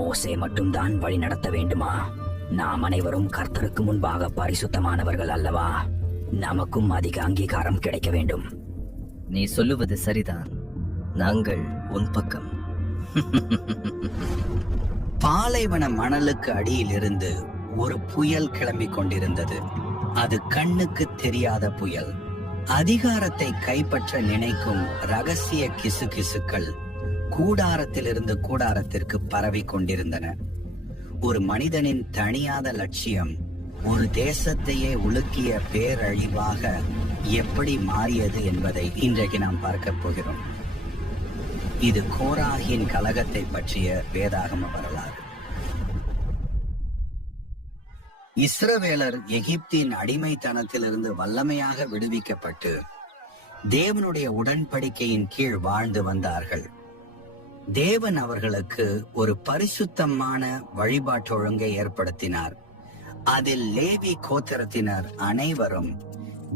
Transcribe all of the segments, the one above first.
மோசே மட்டும்தான் வழி நடத்த வேண்டுமா? நாம் அனைவரும் கர்த்தருக்கு முன்பாக பரிசுத்தமானவர்கள் அல்லவா? நமக்கும் அதிக அங்கீகாரம் கிடைக்க வேண்டும். நீ சொல்லுவது சரிதான். நாங்கள் உன் பக்கம். பாலைவன மணலுக்கு அடியில் இருந்து ஒரு புயல் கிளம்பிக் கொண்டிருந்தது. அது கண்ணுக்கு தெரியாத புயல். அதிகாரத்தை கைப்பற்ற நினைக்கும் ரகசிய கிசுகிசுக்கள் கூடாரத்திலிருந்து கூடாரத்திற்கு பரவி கொண்டிருந்தன. ஒரு மனிதனின் தனியாத லட்சியம் ஒரு தேசத்தையே உலுக்கிய பேரழிவாக எப்படி மாறியது என்பதை இன்றைக்கு நாம் பார்க்க போகிறோம். இது கோராகின் கலகத்தை பற்றிய வேதாகம வரலாறு. இஸ்ரவேலர் எகிப்தின் அடிமைத்தனத்திலிருந்து வல்லமையாக விடுவிக்கப்பட்டு தேவனுடைய உடன்படிக்கையின் கீழ் வாழ்ந்து வந்தார்கள். தேவன் அவர்களுக்கு ஒரு பரிசுத்தமான வழிபாட்டு ஒழுங்கை ஏற்படுத்தினார். அதில் லேவி கோத்திரத்தினர் அனைவரும்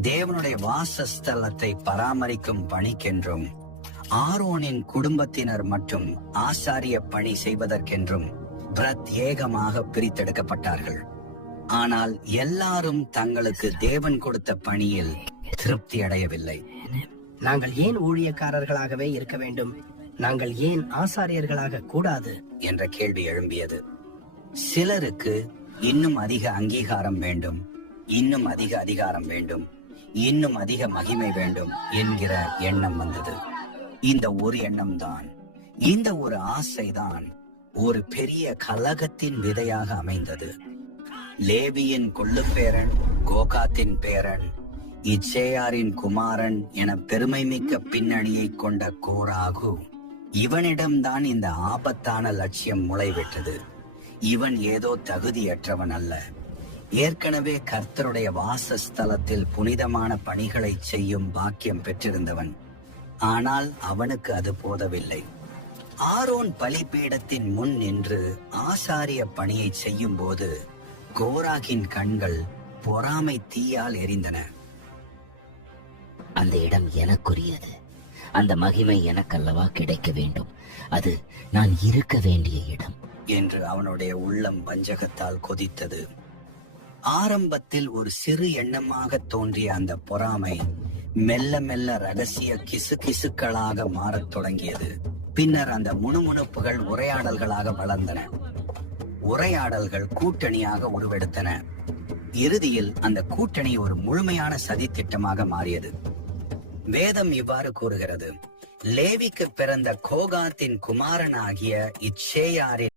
தேவனுடைய வாசஸ்தலத்தை பராமரிக்கும் பணிக்கென்றும் ஆரோனின் குடும்பத்தினர் மற்றும் ஆசாரிய பணி செய்வதற்கென்றும் பிரத்யேகமாக பிரித்தெடுக்கப்பட்டார்கள். ஆனால் எல்லாரும் தங்களுக்கு தேவன் கொடுத்த பணியில் திருப்தி அடையவில்லை. நாங்கள் ஏன் ஊழியக்காரர்களாகவே இருக்க வேண்டும்? நாங்கள் ஏன் ஆசாரியர்களாக கூடாது என்ற கேள்வி எழும்பியது. சிலருக்கு இன்னும் அதிக அங்கீகாரம் வேண்டும், இன்னும் அதிக அதிகாரம் வேண்டும், இன்னும் அதிக மகிமை வேண்டும் என்கிற எண்ணம் வந்தது. இந்த ஒரு எண்ணம் தான், இந்த ஒரு ஆசைதான் ஒரு பெரிய கலகத்தின் விதையாக அமைந்தது. லேவியின் கொள்ளுப்பேரன், கோகாத்தின் பேரன், இச்சேயாரின் குமாரன் என பெருமை மிக்க பின்னணியை கொண்ட கோராகு, இவனிடம்தான் இந்த ஆபத்தான லட்சியம் முளைவிட்டது. இவன் ஏதோ தகுதியற்றவன் அல்ல. ஏற்கனவே கர்த்தருடைய வாசஸ்தலத்தில் புனிதமான பணிகளை செய்யும் பாக்கியம் பெற்றிருந்தவன். ஆனால் அவனுக்கு அது போதவில்லை. ஆரோன் பலிபீடத்தின் முன் நின்று ஆசாரிய பணியை செய்யும் போது கோராகின் கண்கள் பொறாமை தீயால் எரிந்தன. அந்த இடம் எனக்குரியது. அந்த மகிமை எனக்கல்லவா கிடைக்க வேண்டும். அது நான் இருக்க வேண்டிய இடம் என்று அவனுடைய உள்ளம் வஞ்சகத்தால் கொதித்தது. ஆரம்பத்தில் ஒரு சிறு எண்ணமாக தோன்றிய அந்த பொறாமை மெல்ல மெல்ல ரகசிய கிசுகிசுக்களாக மாறத் தொடங்கியது. பின்னர் அந்த முணுமுணுப்புகள் உரையாடல்களாக வளர்ந்தன. உரையாடல்கள் கூட்டணியாக உருவெடுத்தன. இறுதியில் அந்த கூட்டணி ஒரு முழுமையான சதி திட்டமாக மாறியது. வேதம் இவ்வாறு கூறுகிறது: லேவிக்கு பிறந்த கோகாத்தின் குமாரனாகிய இச்சேயாரின்